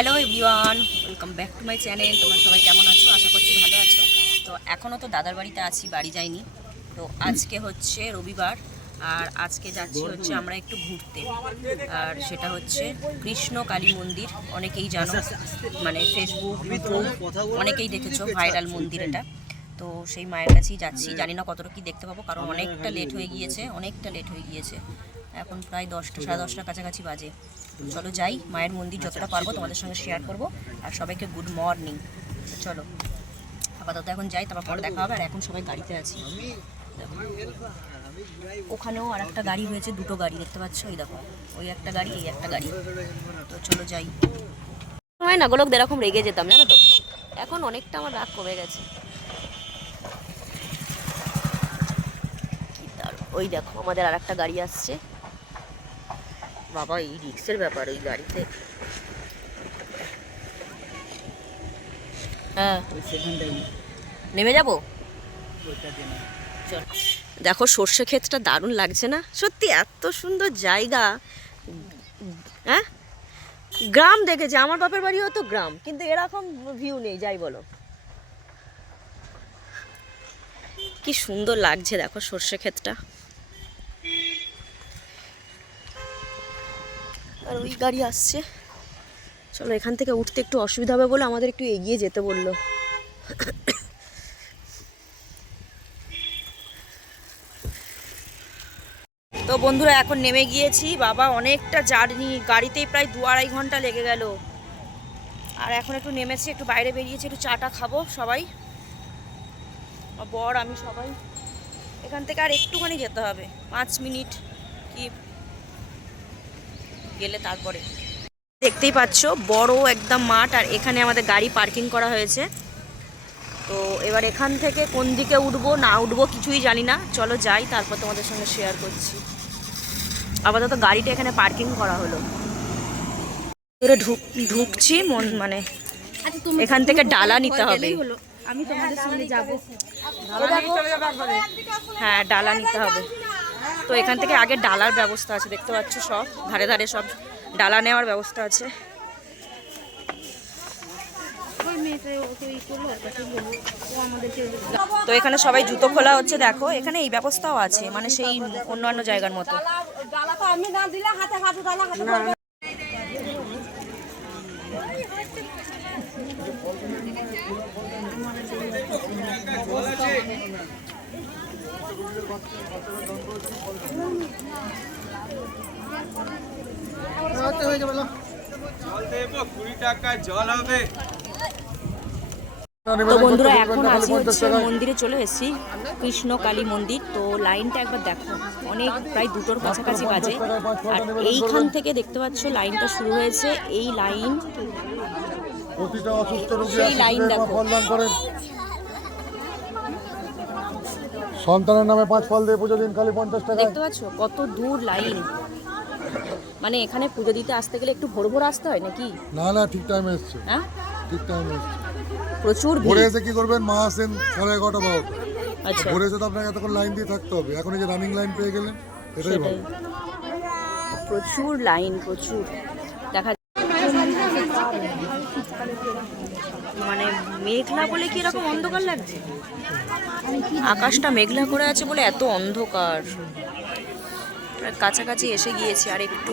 Hello everyone, welcome back to my channel. তোমরা সবাই কেমন আছো? আশা করছি ভালো আছো। তো এখনও তো দাদার বাড়িতে আছি, বাড়ি যাইনি। তো আজকে হচ্ছে রবিবার, আর আজকে যাচ্ছি হচ্ছে আমরা একটু ঘুরতে। আর সেটা হচ্ছে কৃষ্ণ কালী মন্দির। অনেকেই জানো, মানে ফেসবুক, ইউটিউব অনেকেই দেখেছো, ভাইরাল মন্দির এটা। তো সেই মায়ের কাছেই যাচ্ছি। জানি না কতটা কি দেখতে পাবো, কারণ অনেকটা লেট হয়ে গিয়েছে। এখন প্রায় 10টা, সাড়ে 10টার কাছাকাছি বাজে। চলো যাই, মায়ের মন্দির যতটা পারবো তোমাদের সঙ্গে শেয়ার করব। আর সবাইকে গুড মর্নিং। চলো আপাতত এখন যাই, তারপর পরে দেখা হবে। আর এখন সবাই গাড়িতে আছি। ওখানেও আর একটা গাড়ি হয়েছে, দুটো গাড়ি দেখতে পাচ্ছ, এই দেখো, ওই একটা গাড়ি, এই একটা গাড়ি। তো চলো যাই। সময় না গোলক এরকম রেগে যেতাম, জানো তো। এখন অনেকটা আমার রাগ কমে গেছে। ওই দেখো আমাদের আর একটা গাড়ি আসছে। বাবা, এই রিক্সের ব্যাপার, ওই গাড়িতে। হ্যাঁ, নেমে যাবো। চল, দেখো সর্ষে ক্ষেতটা দারুণ লাগছে না? সত্যি এত সুন্দর জায়গা। হ্যাঁ, গ্রাম দেখেছে, আমার বাপের বাড়িও তো গ্রাম, কিন্তু এরকম ভিউ নেই, যাই বলো। কি সুন্দর লাগছে দেখো সর্ষে ক্ষেতটা। আর ওই গাড়ি আসছে। চলো, এখান থেকে উঠতে একটু অসুবিধা হবে বলে আমাদের একটু এগিয়ে যেতে বললো। তো বন্ধুরা, এখন নেমে গিয়েছি। বাবা, অনেকটা জার্নি, গাড়িতেই প্রায় 2-2.5 ঘন্টা লেগে গেল। আর এখন একটু নেমেছি, একটু বাইরে বেরিয়েছি, একটু চাটা খাবো সবাই, বর আমি সবাই। এখান থেকে আর একটুখানি যেতে হবে, 5 মিনিট কি গেলে তারপরে। দেখতেই পাচ্ছ বড় একদম মাঠ, আর এখানে আমাদের গাড়ি পার্কিং করা হয়েছে। তো এবার এখান থেকে কোন দিকে উঠবো না উঠবো কিছুই জানি না। চলো যাই, তারপর তোমাদের সঙ্গে শেয়ার করছি। আপাতত গাড়িটা এখানে পার্কিং করা হলো। ঢুকছি মানে এখান থেকে ডালা নিতে হবে। আমি তোমাদের সঙ্গে যাব। হ্যাঁ, ডালা নিতে হবে। তো এখান থেকে আগে ডালার ব্যবস্থা আছে, দেখতে পাচ্ছ সব ধারে ধারে সব ডালা নেওয়ার ব্যবস্থা আছে। তো এখানে সবাই জুতো খোলা হচ্ছে, দেখো এখানে এই ব্যবস্থাও আছে, মানে সেই অন্যান্য জায়গার মতো। তো বন্ধুরা, এখন আছি হচ্ছে মন্দিরে, চলে এসেছি কৃষ্ণ কালী মন্দির। তো লাইনটা একবার দেখো, অনেক প্রায় 2টোর কাছাকাছি বাজে। আর এইখান থেকে দেখতে পাচ্ছ লাইনটা শুরু হয়েছে। এই লাইন, সেই লাইন দেখো। সন্তানের নামে 5 ফল দিয়ে পুজো দিন, খালি 50 টাকা। দেখতে পাচ্ছ কত দূর লাইন। মানে এখানে পুজো দিতে আসতে গেলে একটু ভোর ভোর আসতে হয় নাকি? না, ঠিক টাইমে এসছে। হ্যাঁ, ঠিক টাইমে এসছে। প্রচুর ভোরে ভিড়। এসে কি করবেন, মা আসেন 11:30 12। আচ্ছা, ভোরে এসে তো আপনাকে এতক্ষণ লাইন দিয়ে থাকতে হবে। এখন এই যে রানিং লাইন পেয়ে গেলেন, এটাই ভালো। প্রচুর লাইন, প্রচুর দেখা। মানে মেঘলা বলে কি এরকম অন্ধকার লাগছে? আকাশটা মেঘলা করে আছে বলে এত অন্ধকার। কাছাকাছি এসে গিয়েছি আর একটু।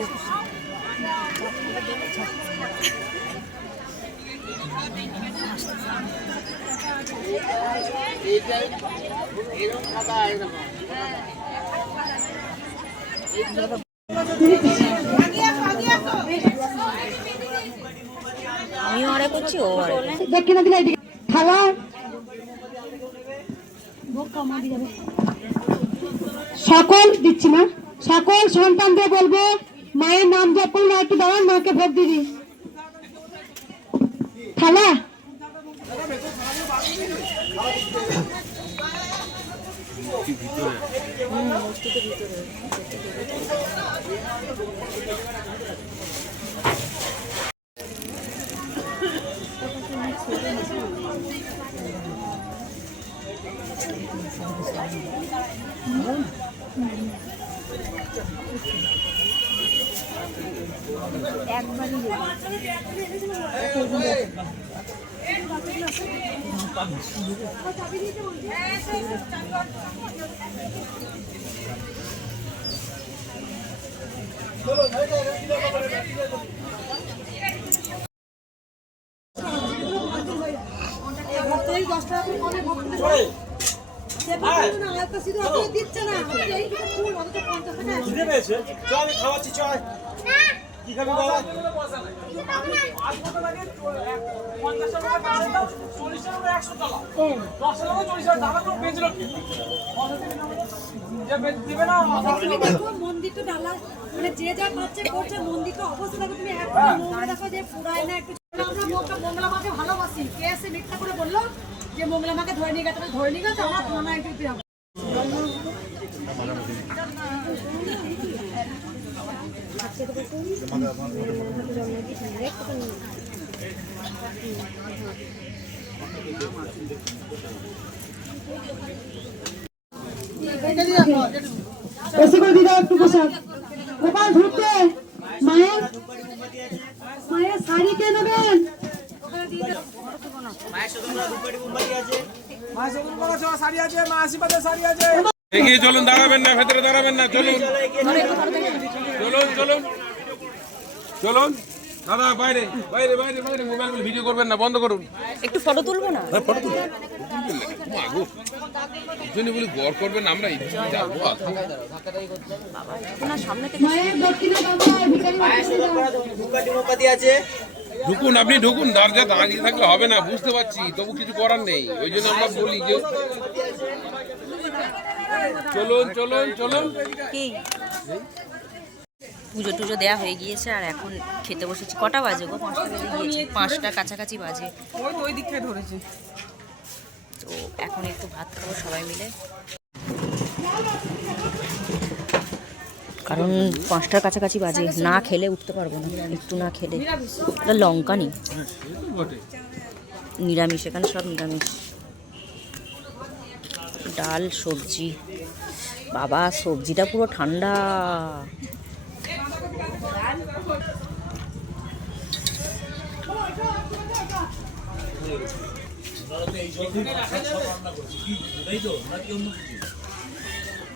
আমিও আরে করছি, ও আরে। সকল দিচ্ছি না, সকল সন্তানদের বলবো মায়ের নাম জপ করলে একটু দাঁড়ান, মাকে ভোট দিবি। থালা আমি খাওয়াচ্ছি চয় কি খাবি বাবা মন্দিরটা ডালা মানে যে যা পাচ্ছে করছে মন্দিরটা অবস্থা দেখো তুমি একটা মোমরা দেখো যে পুরায় না একটু আমরা মঙ্গলা মাকে ভালোবাসি কে এসে মিথ্যা করে বললো যে মঙ্গলা মাকে ধরে নিয়ে গেছে ধরে নিয়ে গেছে আমার মনে হয় একটু বেশি করে দিদা একটু পোশাক গোপাল ঢুকতে মায়ের মায়ের শাড়ি কে নেবেন এগিয়ে চলুন, দাঁড়াবেন না, ভেতরে দাঁড়াবেন না, চলুন চলুন চলুন চলুন দাদা, বাইরে বাইরে বাইরে বাইরে মোবাইল ভিডিও করবেন না, বন্ধ করুন। একটু ফটো তুলবো না? ফটো তুলুন, বলি গড় করবেন, আমরা যাবো। না, সামনে থেকে মায়ের দক্ষিণে বাবা আছে ঢুকুন, আপনি ঢুকুন, দরজা দাঁড়িয়ে থাকলে হবে না, বুঝতে পারছি, তবু কিছু করার নেই, ওই জন্য আমরা বলি যে চলুন চলুন চলুন। কি পুজো টুজো দেওয়া হয়ে গিয়েছে আর এখন খেতে বসেছি। কটা বাজে গো? 5টা বেজে গিয়েছে, 5টা কাছাকাছি বাজে। ওই দিক থেকে ধরেছি। তো এখন একটু ভাত খাবো সবাই মিলে, কারণ 5টার কাছাকাছি বাজে, না খেলে উঠতে পারবো না, একটু না খেলে। এটা লঙ্কা নেই, নিরামিষ, এখানে সব নিরামিষ। ডাল, সবজি। বাবা, সবজিটা পুরো ঠান্ডা।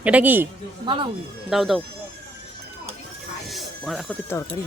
এটা কি? দাও দাও, বাঁধাকপির তরকারি।